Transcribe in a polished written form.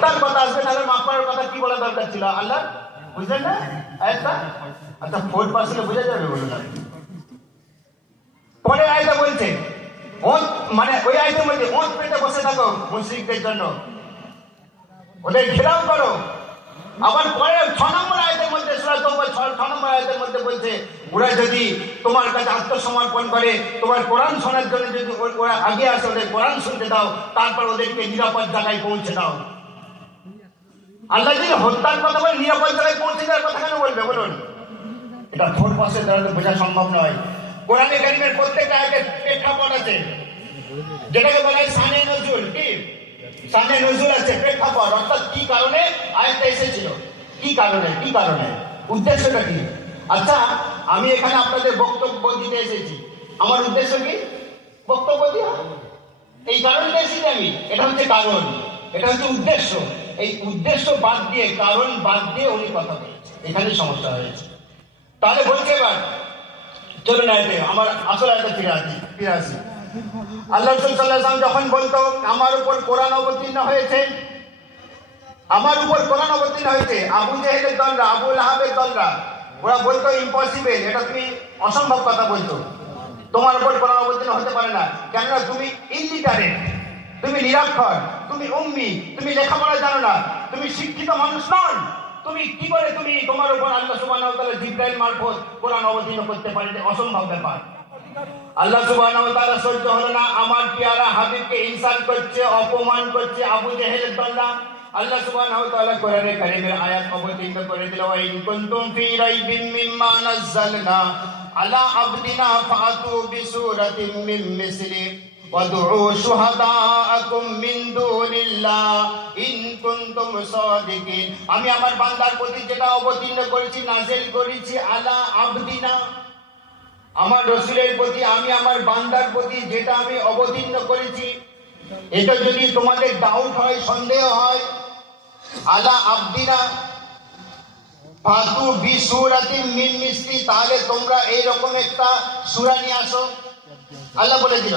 হত্যার কথা আসবে তাহলে মাফ করার কথা কি বলা দরকার ছিল? আল্লাহ বুঝলেন না আয়াতটা? আচ্ছা 4% বোঝা যাবে বলুন। পরে আয়াতে বলছে মানে ওই আয়াতের মধ্যে ওঁত পেতে বসে থাকো মুশরিকদের জন্য, ওদের ঘেরাও করো। আবার পরে 6 নম্বর আয়াতের মধ্যে সূরা তাওবা 6 নম্বর আয়াতের মধ্যে বলছে ওরা যদি তোমার কাছে আত্মসমর্পণ করে, তোমার কোরআন শোনার জন্য যদি ওরা আগে আসে, ওদের কোরআন শুনতে দাও, তারপর ওদেরকে নিরাপদ জায়গায় পৌঁছে দাও। আল্লাহ যদি হত্যার কথা বলে নিরাপদ জায়গায় পৌঁছে দেওয়ার কথা কেন বলবে বলুন? এটা 4% দ্বারা তো বোঝা সম্ভব নয়। কোরআনে কারীমের প্রত্যেকটা আয়াতের প্রেক্ষাপট আছে, যেটাকে বলা হয় শানে নজুল। কি শানে নজুল আছে, প্রেক্ষাপট, অর্থাৎ কি কারণে আয়াতটা এসেছিল, কি কারণে উদ্দেশ্যটা কি। আচ্ছা, আমি এখানে আপনাদের বক্তব্য দিতে এসেছি, আমার উদ্দেশ্য কি? বক্তব্য দেওয়া। এই কারণটা এসেছি আমি, এটা হচ্ছে কারণ, এটা হচ্ছে উদ্দেশ্য। এই উদ্দেশ্য বাদ দিয়ে, কারণ বাদ দিয়ে উনি কথা বলেছে, এখানে সমস্যা হয়েছে। তাহলে বলছে এবার চলুন আয়াতে, আমার আসল আয়াতে ফিরে আসি। আল্লাহ রাসূল সাল্লাল্লাহু আলাইহি ওয়াসাল্লাম যখন বলতো আমার উপর কোরআন অবতীর্ণ হয়েছে, আমার উপর কোরআন অবতীর্ণ হয়েছে, আবু জেহেলের দলরা, আবু লাহাবের দলরা, ওরা বলতো ইম্পসিবল, এটা তুমি অসম্ভব কথা বলতো, তোমার উপর কোরআন অবতীর্ণ হতে পারে না, কেননা তুমি ইলিটারেট, তুমি নিরক্ষর, তুমি উম্মি, তুমি লেখাপড়া জানো না, তুমি শিক্ষিত মানুষ নন, তুমি কি করে তুমি তোমার উপর আল্লাহ সুবহানাহু ওয়া তাআলা জিবরাইল মারফত কোরআন অবতীর্ণ করতে পারেন? অসম্ভব ব্যাপার। আল্লাহ সুবহানাহু ওয়া তাআলা সহ্য হলো না, আমার পেয়ারা হাবিবকে ইনসাল্ট করছে, অপমান করছে আবু জেহেলের দলরা। আল্লাহ সুবহানাহু ওয়া তাআলা কোরআনে কারীমের আয়াত অবতীর্ণ করে দিল, ওয়া ইন কুনতুম ফি রাইবিন মিম্মা নাযালনা আলা আবদিনা ফাতু বিসূরাতিন মিন মিসলি ওয়াদউ শুহাদাআকুম মিন দুনিল্লাহ ইন কুনতুম সাদিকিন। আমি আমার বান্দার প্রতি যেটা অবতীর্ণ করেছি, নাযিল করেছি, আলা আবদিনা, আমার রাসূলের প্রতি, আমি আমার বান্দার প্রতি যেটা আমি অবতীর্ণ করেছি, এটা যদি তোমাদের ডাউট হয়, সন্দেহ হয়, আলা আবদিনা ফাতু বিসূরাতিন মিন মিসলি, তাহলে তোমরা এইরকম একটা সূরা নিয়ে আসো, আল্লাহ বলে দিল।